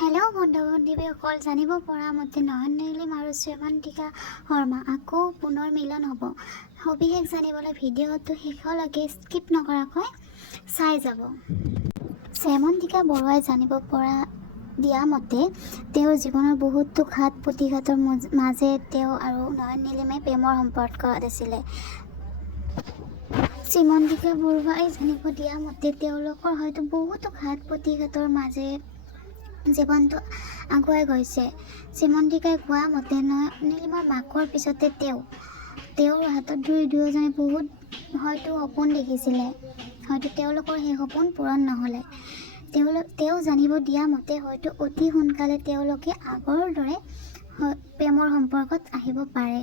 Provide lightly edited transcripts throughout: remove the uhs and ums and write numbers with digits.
Hello' বন্ধু-বান্ধৱীসকল, জানিব পৰা মতে নয়ন নিলিম আৰু শ্ৰীমন্তিকা শৰ্মা আকৌ পুনৰ মিলন হ'ব। সবিশেষ জানিবলৈ ভিডিঅ'টো শেষলৈকে স্কিপ নকৰাকৈ চাই যাব। শ্ৰীমন্তিকা বৰুৱাই জানিব পৰা দিয়া মতে তেওঁৰ জীৱনৰ বহুতো ঘাত প্ৰতিঘাতৰ মাজে তেওঁ আৰু নয়ন নিলিমে প্ৰেমৰ সম্পৰ্কত আছিলে। শ্ৰীমন্তিকা বৰুৱাই জানিব দিয়া মতে তেওঁলোকৰ হয়তো বহুতো ঘাত প্ৰতিঘাতৰ মাজে জীৱনটো আগুৱাই গৈছে। শ্ৰীমন্তিকাই কোৱা মতে নয়ন নিলিমৰ মাকৰ পিছতে তেওঁৰ হাতত দুয়োজনে বহুত হয়তো সপোন দেখিছিলে। হয়তো তেওঁলোকৰ সেই সপোন পূৰণ নহ'লে। তেওঁ জানিব দিয়া মতে হয়তো অতি সোনকালে তেওঁলোকে আগৰ দৰে প্ৰেমৰ সম্পৰ্কত আহিব পাৰে।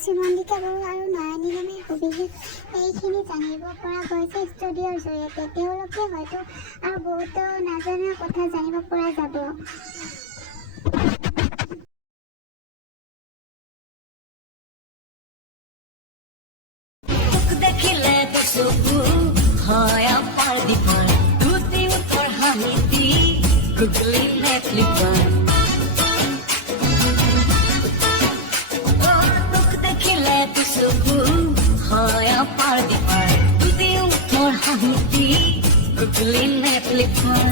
শ্ৰীমন্তিকা বৰুৱা আৰু নয়ন নিলিমে সবিশেষ এইখিনি জানিব পৰা গৈছে ষ্টুডিঅ'ৰ জৰিয়তে। তেওঁলোকে হয়তো আৰু বহুতো নাজানা কথা জানিব পৰা যাব। দেখিলে চকু হয় আপাৰ দীপাৰ দুটি উত্তৰ হামিতি গুগলি নেটলিপাৰ তোক দেখিলে চকু হয় আপাৰ দীপাৰ দুটি উত্তৰ হামিতি গুগলি নেটলিপাৰ